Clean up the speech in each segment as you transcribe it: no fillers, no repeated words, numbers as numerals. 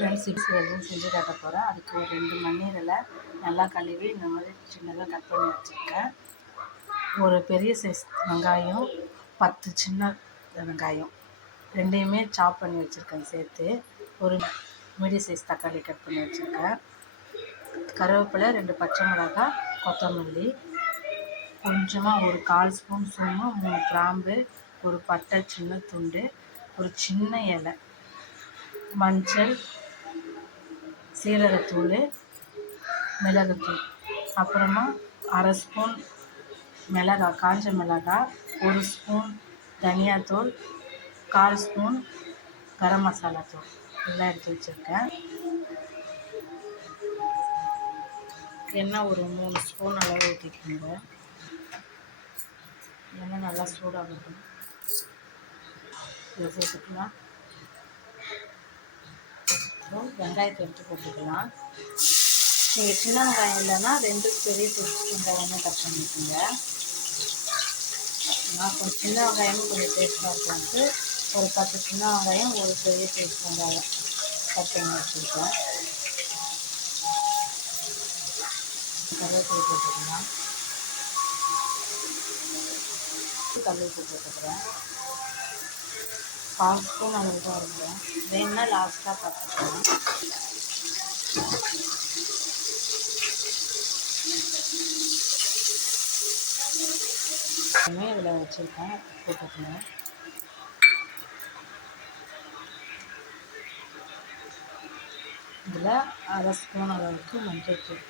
Friends எதுவும் செஞ்சு காட்ட போகிறேன். அதுக்கு ஒரு 2 மண்ணீரலை நல்லா கழுவி இந்த மாதிரி சின்னதாக கட் பண்ணி வச்சுருக்கேன். ஒரு பெரிய சைஸ் வெங்காயம், 10 சின்ன வெங்காயம் ரெண்டையுமே சாப் பண்ணி வச்சுருக்கேன். சேர்த்து ஒரு மீடியம் சைஸ் தக்காளி கட் பண்ணி வச்சுருக்கேன். கருவேப்பிலை, 2 பச்சை மிளகாய், கொத்தமல்லி, கொஞ்சமாக ஒரு 1/4 ஸ்பூன் சோம்பு, 3 கிராம்பு, ஒரு பட்டை சின்ன துண்டு, ஒரு சின்ன இலை, மஞ்சள், சீரகத்தூள், மிளகுத்தூள், அப்புறமா 1/2 ஸ்பூன் மிளகாய், காஞ்ச மிளகாய், 1 ஸ்பூன் தனியாத்தூள், 1/4 ஸ்பூன் கரம் மசாலா தூள் எல்லாம் எடுத்து வச்சுருக்கேன். எண்ணெய் ஒரு 3 ஸ்பூன் அளவு ஊற்றிக்கோங்க. எண்ணெய் நல்லா சூடாகட்டும். இதை சேர்த்துக்கலாம். வெங்காயத்தை எடுத்து போட்டுக்கலாம். நீங்கள் சின்ன வெங்காயம் இல்லைன்னா 2 பெரிய வெங்காயமே கட் பண்ணிக்கோங்க. நான் கொஞ்சம் சின்ன வெங்காயமும் கொஞ்சம் டேஸ்ட்டாக இருக்கும்ட்டு ஒரு 10 சின்ன வெங்காயம், ஒரு பெரிய சைஸ் வெங்காயம் கட் பண்ணி வச்சுருக்கேன். கருவேப்பிலை போட்டுக்கலாம். கருவேப்பிலை போட்டுக்கிறேன். 1/4 ஸ்பூன் அளவு தான் இருக்கும். வேணுன்னா லாஸ்ட்டாக பார்த்துக்கலாம். இதில் வச்சுருக்கேன். போட்டுக்கலாம். இதில் 1/2 ஸ்பூன் அளவுக்கு மஞ்சள் தூள்,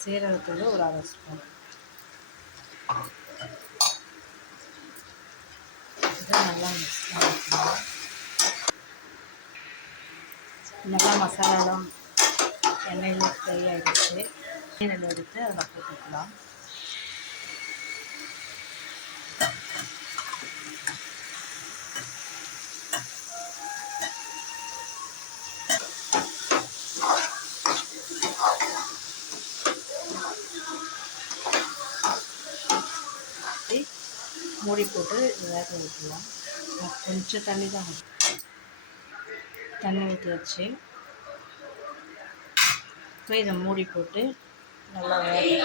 சீரகத்தூள் ஒரு 1/2 ஸ்பூன். இதை நல்லா மிக்ஸ் பண்ணிக்கலாம். நல்லா மசாலாலாம் எண்ணெயில் ஃப்ரை ஆகிடுச்சு. நீரில் எடுத்து அதில் போட்டுக்கலாம். மூடி போட்டு வேக வைக்கலாம். கொஞ்சம் தண்ணி தான் தண்ணி ஊற்றி வச்சு இப்போ இதை மூடி போட்டு நல்லா வேக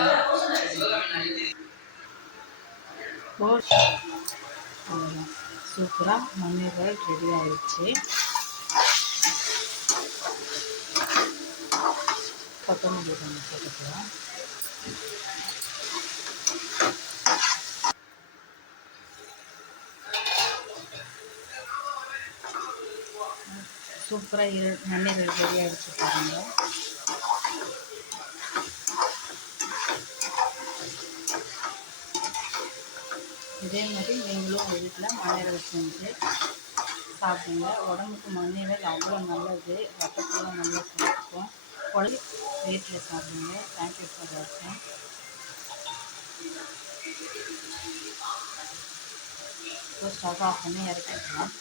சூப்பராக மண்ணீரல் ரெடி ஆகிடுச்சு. கொத்தமல்லி கொஞ்சம் போட்டுக்கலாம். சூப்பராக மண்ணீரல் ரெடி ஆகிடுச்சு பாருங்கள். இதே மாதிரி நீங்களும் உங்கள் வீட்டில் மண்ணீரல் செஞ்சு சாப்பிடுங்க. உடம்புக்கு மண்ணீரல் அவ்வளோ நல்லது. ரத்தத்தில் நல்லா சாப்பிடுவோம். குழந்தை வீட்டில் சாப்பிடுங்க. தேங்க்யூ ஃபார் வாட்சிங். இப்போ ஸ்டவ் ஆஃப் பண்ணி இறக்கிக்கலாம்.